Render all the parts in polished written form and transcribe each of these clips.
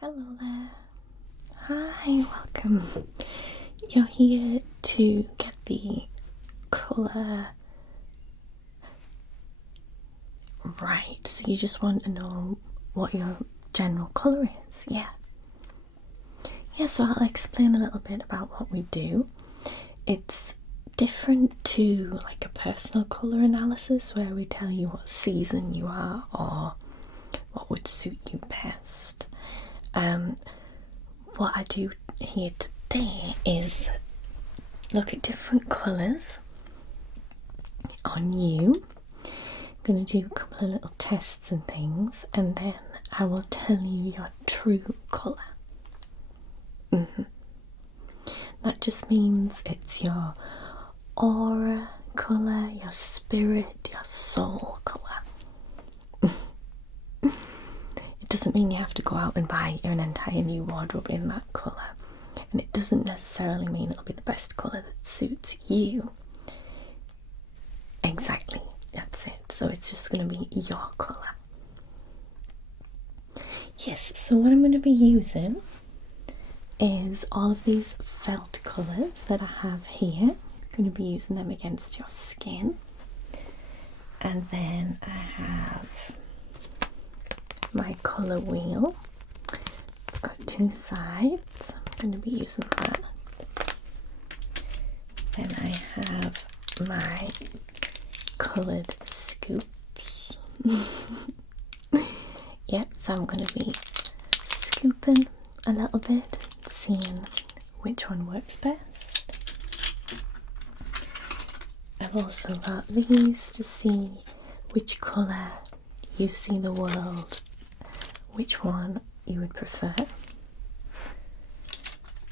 Hello there. Hi, welcome. You're here to get the colour right, so you just want to know what your general colour is, yeah. Yeah, so I'll explain a little bit about what we do. It's different to like a personal colour analysis where we tell you what season you are or what would suit you best. What I do here today is look at different colours on you. I'm going to do a couple of little tests and things, and then I will tell you your true colour. That just means it's your aura colour, your spirit, your soul colour. It doesn't mean you have to go out and buy an entire new wardrobe in that colour, and it doesn't necessarily mean it'll be the best colour that suits you. Exactly, that's it. So it's just going to be your colour. Yes, so what I'm going to be using is all of these felt colours that I have here. I'm going to be using them against your skin. And then I have my colour wheel. It's got two sides. I'm going to be using that. Then I have my coloured scoops. Yep, so I'm going to be scooping a little bit, seeing which one works best. I've also got these to see which colour you see the world, which one you would prefer.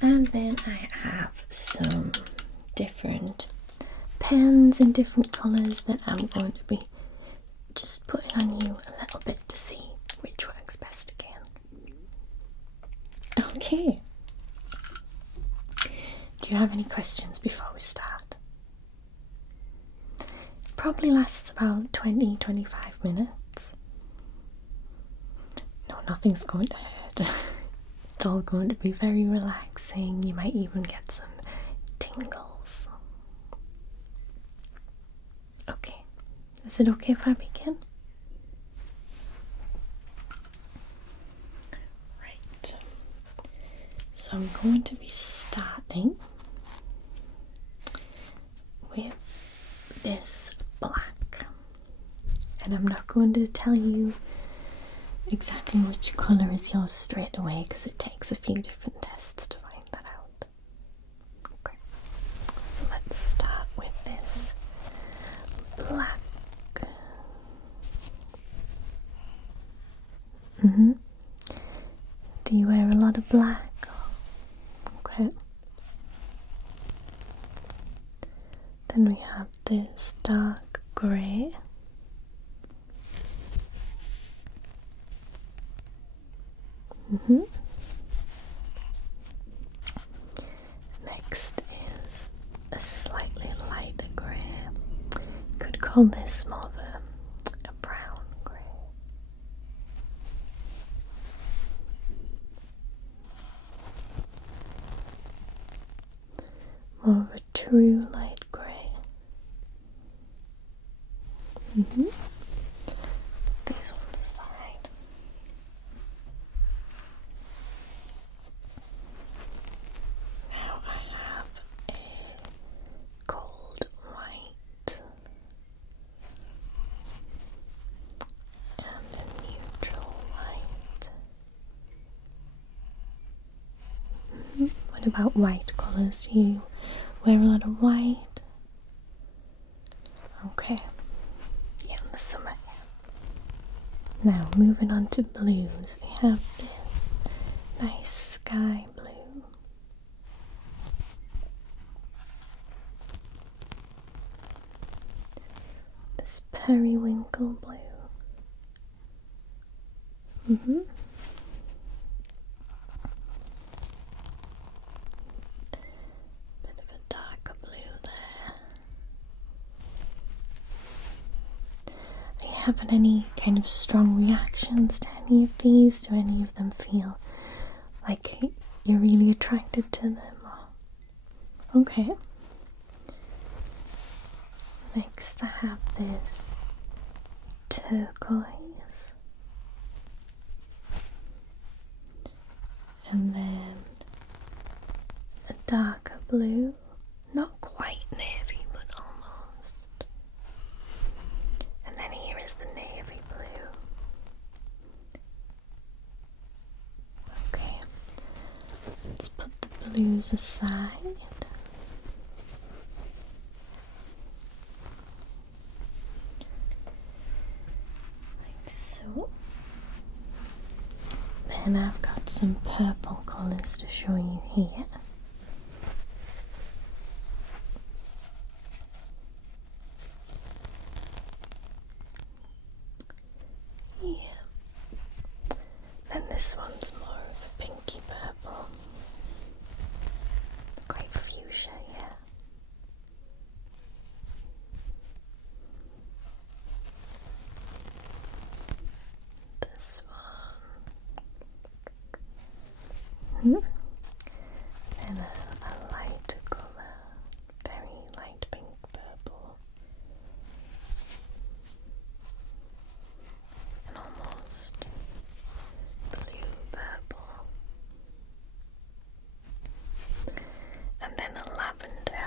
And then I have some different pens in different colours that I'm going to be just putting on you a little bit to see which works best again. Okay. Do you have any questions before we start? It probably lasts about 20-25 minutes. No, nothing's going to hurt. It's all going to be very relaxing. You might even get some tingles. Okay, is it okay if I begin? Right, so I'm going to be starting with this black, and I'm not going to tell you exactly which colour is yours straight away because it takes a few different tests to find that out. Okay, so let's start with this black. Do you wear a lot of black? Okay. Then we have this dark grey. Next is a slightly lighter grey. Could call this more of a brown grey. More of a true light grey. These ones aside. Now I have a cold white and a neutral white. What about white colours? Do you wear a lot of white? Okay. Yeah, in the summer. Now moving on to blues, we have this nice sky blue. This periwinkle blue. Bit of a darker blue there. Are you having any kind of strong reactions to any of these? Do any of them feel Like you're really attracted to them? Okay. Next I have this turquoise. And then a darker blue. Not quite navy, but almost. And then here is the navy blue. Okay, let's put the blues aside. Like so. Then I've got some purple colours to show you here. Then this one's more of a pinky purple. Quite fuchsia, yeah. This one. And a light colour, very light pink purple. And almost blue purple, and then a lavender.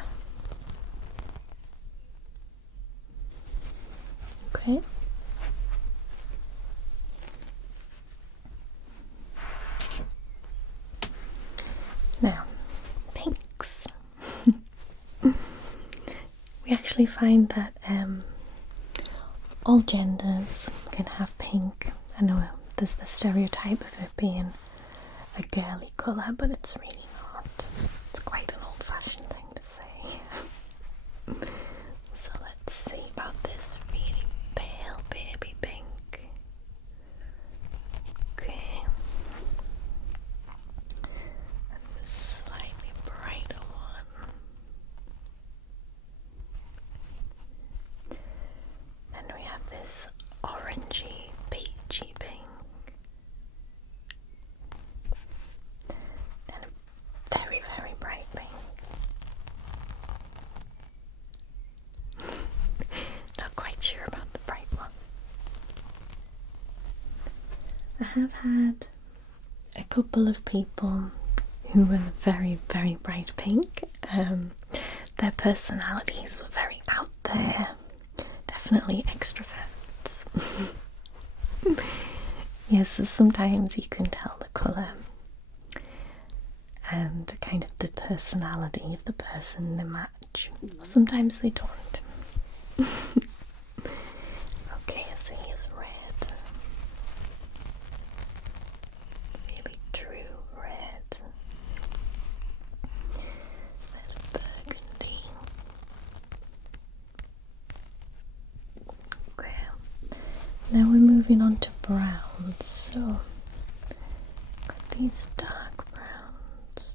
Okay. Now, pinks. We actually find that all genders can have pink. I know there's the stereotype of it being a girly colour, but it's really not. It's quite an old-fashioned thing to say. So let's see about this really pale baby pink. Okay. And this slightly brighter one. Then we have this orangey, peachy pink. Then a very, very bright pink. Not quite sure about the bright one. I have had a couple of people who were very, very bright pink. Their personalities were very out there. Definitely extroverts. Yes, so sometimes you can tell the colour and kind of the personality of the person they match. Sometimes they don't. Okay, so here's red. Really true red. Red burgundy. Okay. Now we're moving on to browns. So got these dark browns.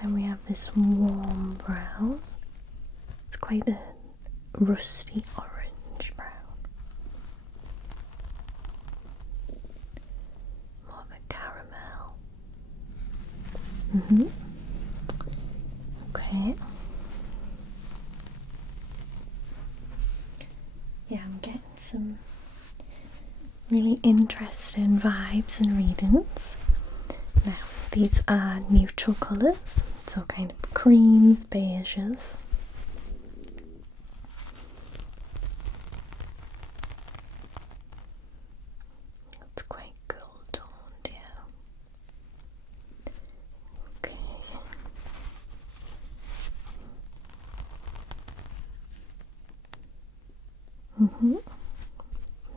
Then we have this warm brown. It's quite a rusty orange brown. More of a caramel. Okay. Yeah, I'm getting some really interesting vibes and readings. Now, these are neutral colours, so kind of creams, beiges. It's quite gold toned, yeah. Okay.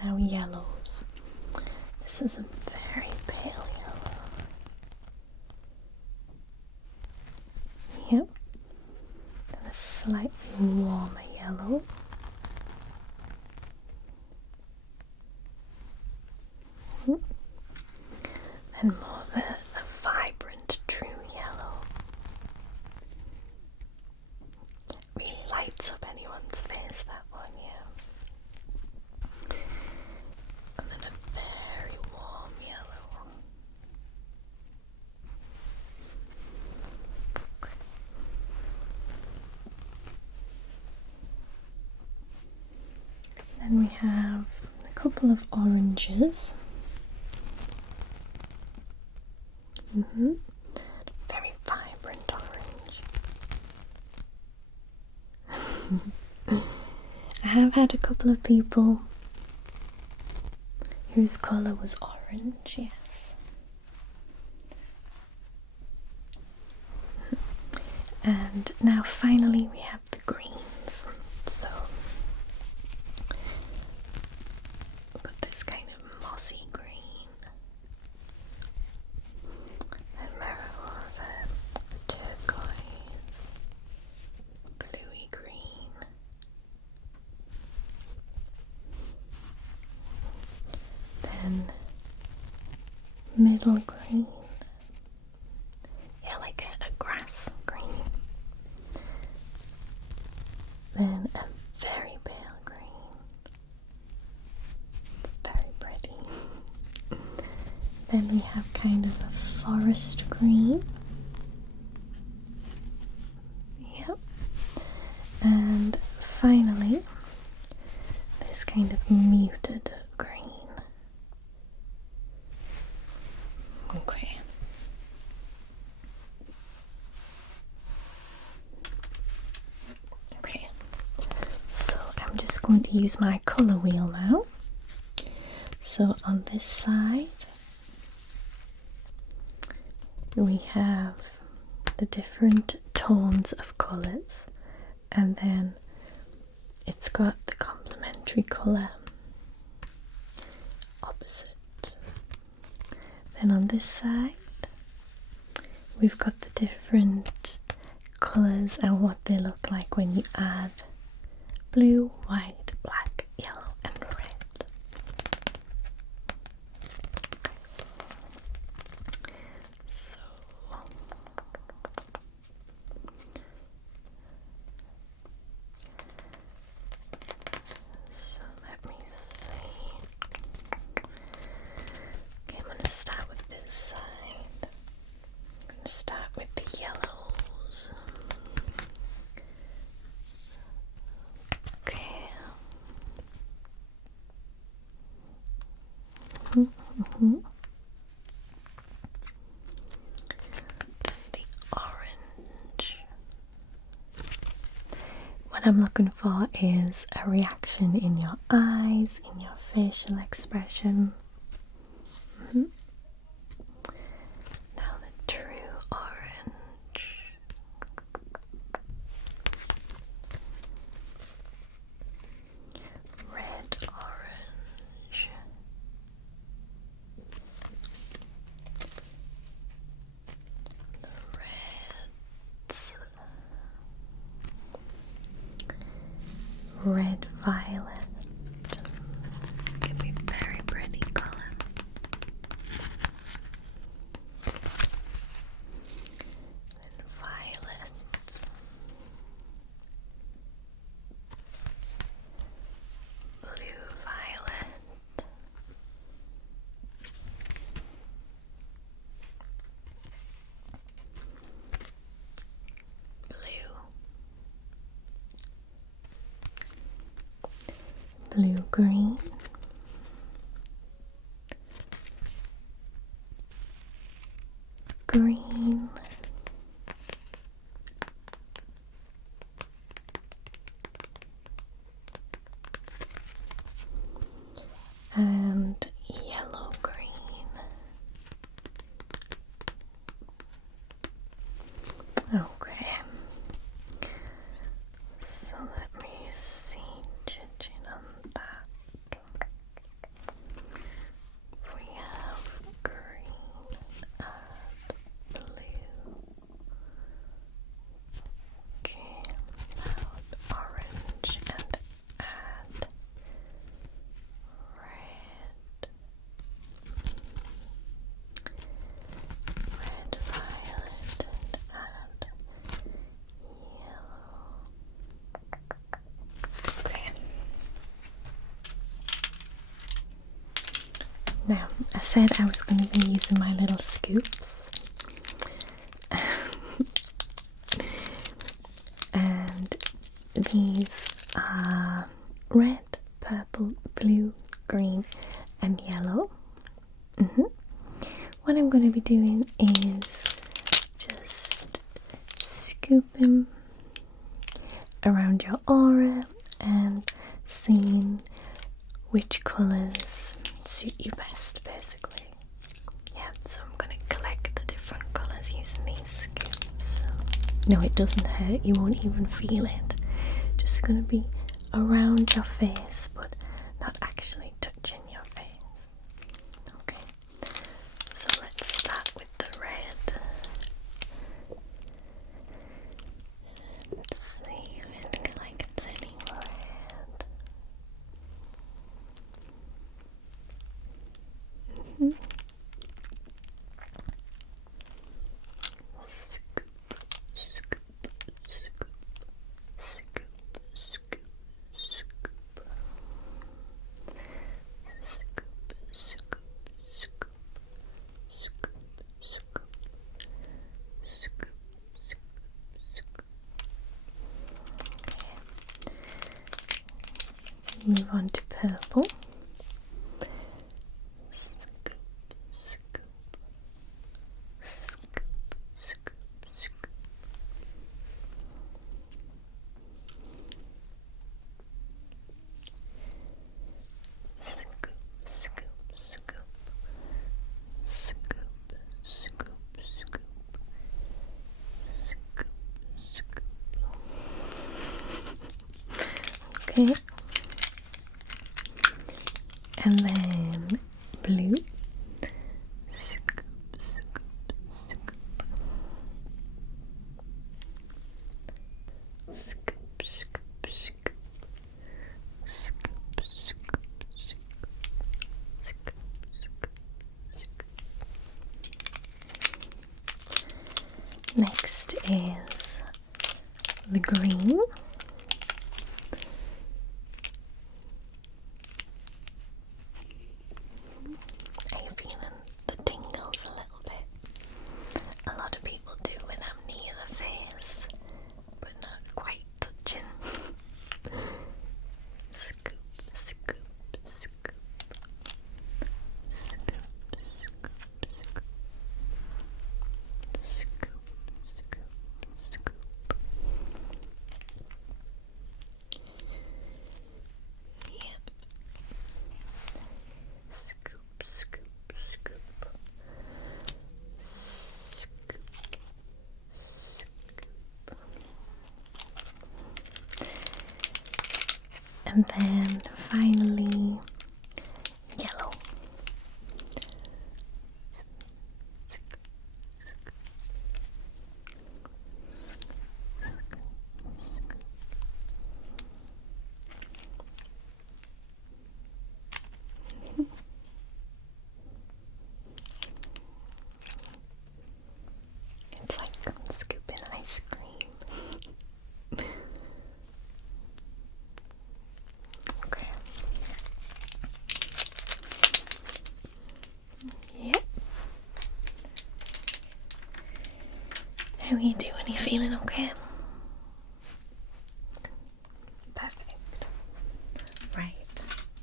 Now yellows. This is a very pale yellow. Yep. And a slightly warmer yellow. And more of a vibrant, true yellow. Really lights up anyone's have a couple of oranges. Very vibrant orange. I have had a couple of people whose colour was orange, yes. And now finally we have the greens. So we've got this kind of mossy green, and more of a turquoise, bluey green. Then middle green. Yeah, like a grass green. Then a very pale green. It's very pretty. Then we have kind of a forest green. Yep. And finally, this kind of muted green. Okay. Okay. So I'm just going to use my colour wheel now. So on this side we have the different tones of colours, and then it's got the complementary colour opposite. Then on this side we've got the different colours and what they look like when you add blue, white, black, yellow and red. So let me see. Okay, I'm going to start with this side. I'm going to start with the yellows. Okay. The orange. What I'm looking for is a reaction in your eyes, in your facial expression. Now the true orange. Red orange. The reds. Red violet. Can be very pretty colour. And violet. Blue violet. Blue green, green, and yellow green. Okay, so let me see, judging on that, we have green and blue. Okay, now orange and add red, violet and add yellow. Okay. Now, I said I was going to be using my little scoops. And these are red, purple, scooping around your aura and seeing which colours suit you best, basically. Yeah, so I'm going to collect the different colours using these scoops. No, it doesn't hurt, you won't even feel it. Just going to be around your face, but not actually touching your face. Okay, so let's start with the red. Let's see if it collects any red. Scoop, scoop, scoop, scoop, scoop, scoop. Scoop, scoop, scoop, scoop, scoop, scoop, scoop. Okay. Move on to purple. Scoop, scoop, scoop, scoop, scoop. Scoop, scoop, scoop, scoop, scoop, scoop, scoop, scoop. Okay, and then blue. Scoop, scoop, scoop. Scoop, scoop, scoop. Scoop, scoop, scoop. Scoop, scoop, scoop. Next is the green. Are you feeling the tingles a little bit? A lot of people do when I'm near the face, but not quite touching. Scoop, scoop, scoop. Scoop, scoop, scoop. Scoop, scoop, scoop. Yep. Scoop, scoop, scoop. Scoop, scoop. And then finally, yellow. It's like scooping ice cream. Okay. Yep. How are you doing? Are you feeling okay? Perfect. Right.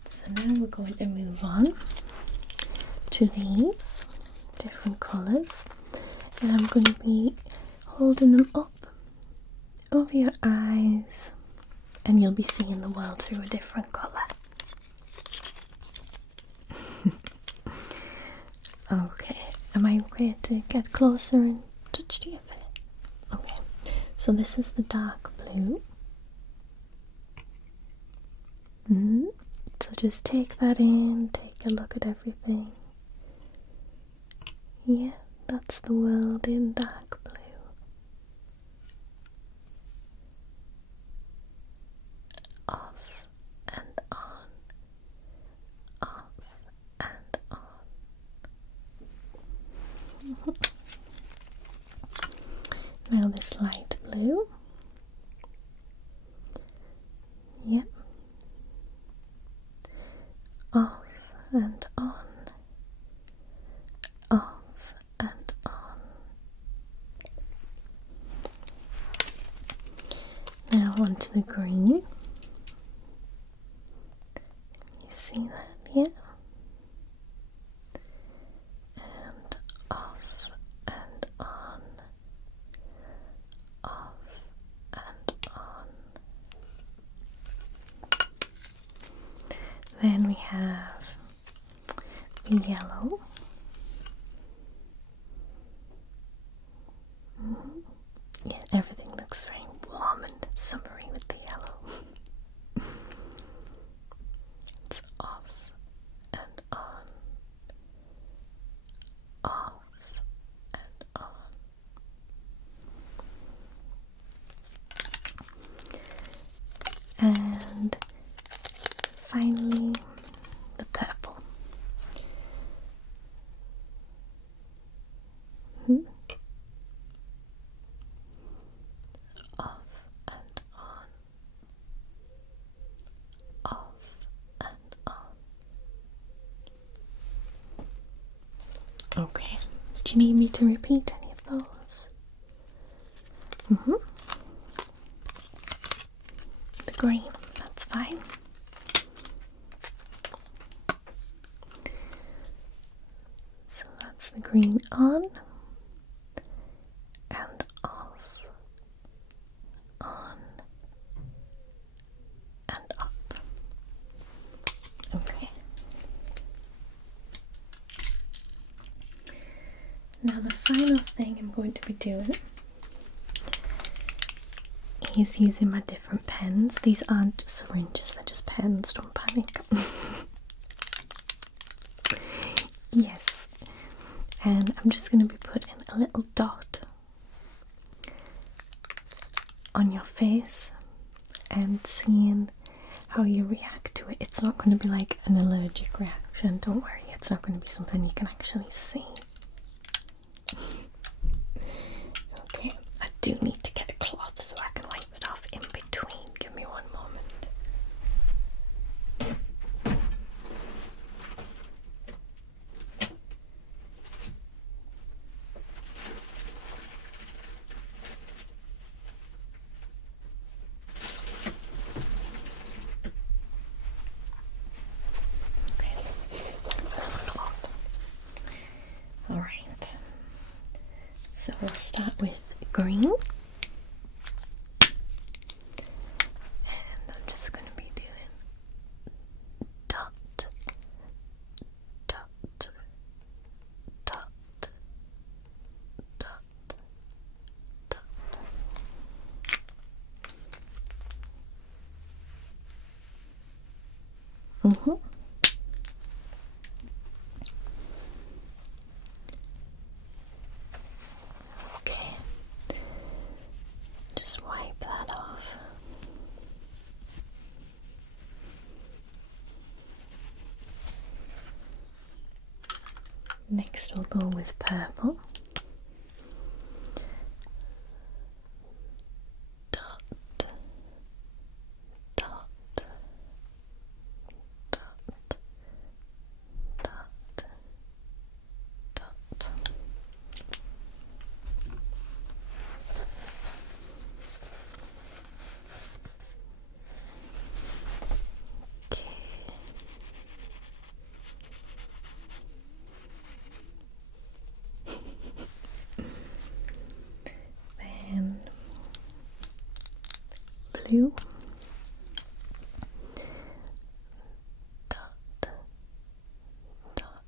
So now we're going to move on to these different colours, and I'm going to be holding them up over your eyes, and you'll be seeing the world through a different colour. Okay, am I okay to get closer and touch to your face? Okay, so this is the dark blue. So just take that in, take a look at everything. Yeah, that's the world in dark blue. Off and on, off and on. Now this light blue. Yep. Off and on. Off and on. Now onto the green. You see that? Yeah. And off and on. Off Then we have yellow. Yeah, everything looks very warm and summery with the yellow. It's off and on, off and on. And finally, the purple. Off and on, off and on. Okay, do you need me to repeat any of those? The green, that's fine. So that's the green on and off, on and up. Okay. Now the final thing I'm going to be doing is using my different pens. These aren't syringes, they're just pens, don't panic. Yes, and I'm just going to be putting a little dot on your face and seeing how you react to it. It's not going to be like an allergic reaction, don't worry, it's not going to be something you can actually see. Okay, I do need to get a cloth so I can wipe it off in between. Give me one moment. Alright, so we'll start with green, and I'm just going to be doing dot, dot, dot, dot, dot. Okay, just wipe that off. Next we'll go with purple. Dot, dot, dot, dot, dot. Okay. Then blue. Dot, dot, dot,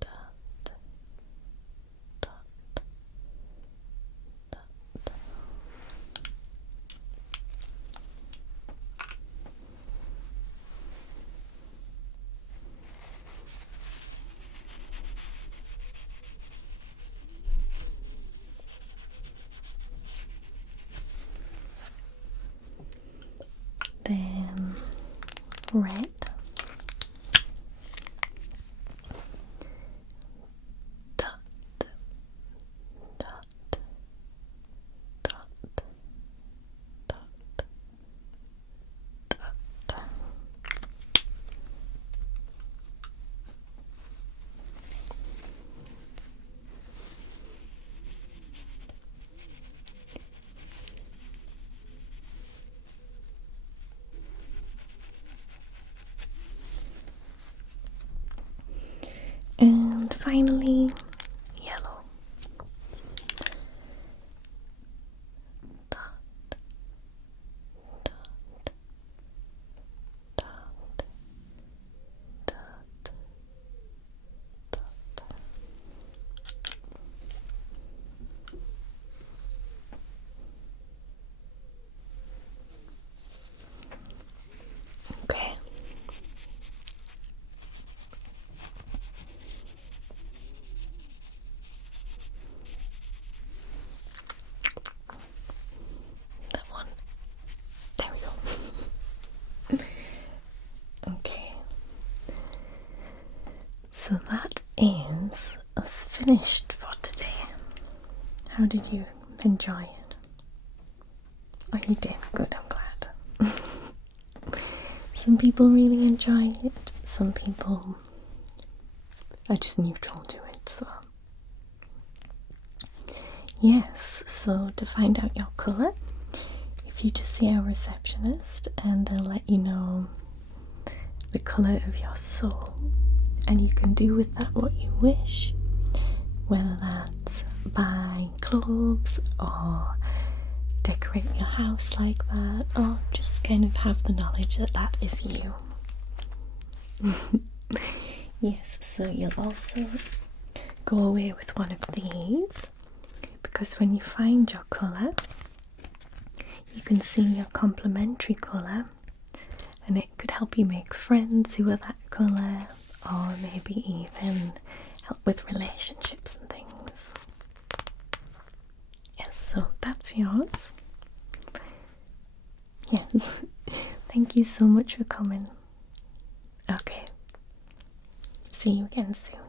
dot, dot. Then red. Dot, dot, dot, dot, dot. And finally, yellow. Dot, dot, dot, dot. So that is us finished for today. How did you enjoy it? Oh, you did. Good, I'm glad. Some people really enjoy it, some people are just neutral to it, so. Yes, so to find out your colour, if you just see our receptionist and they'll let you know the colour of your soul, and you can do with that what you wish, whether that's buy clothes or decorate your house like that, or just kind of have the knowledge that that is you. Yes, so you'll also go away with one of these, because when you find your colour, you can see your complementary colour, and it could help you make friends who are that colour, or maybe even help with relationships and things. Yes, so that's yours. Yes, thank you so much for coming. Okay, see you again soon.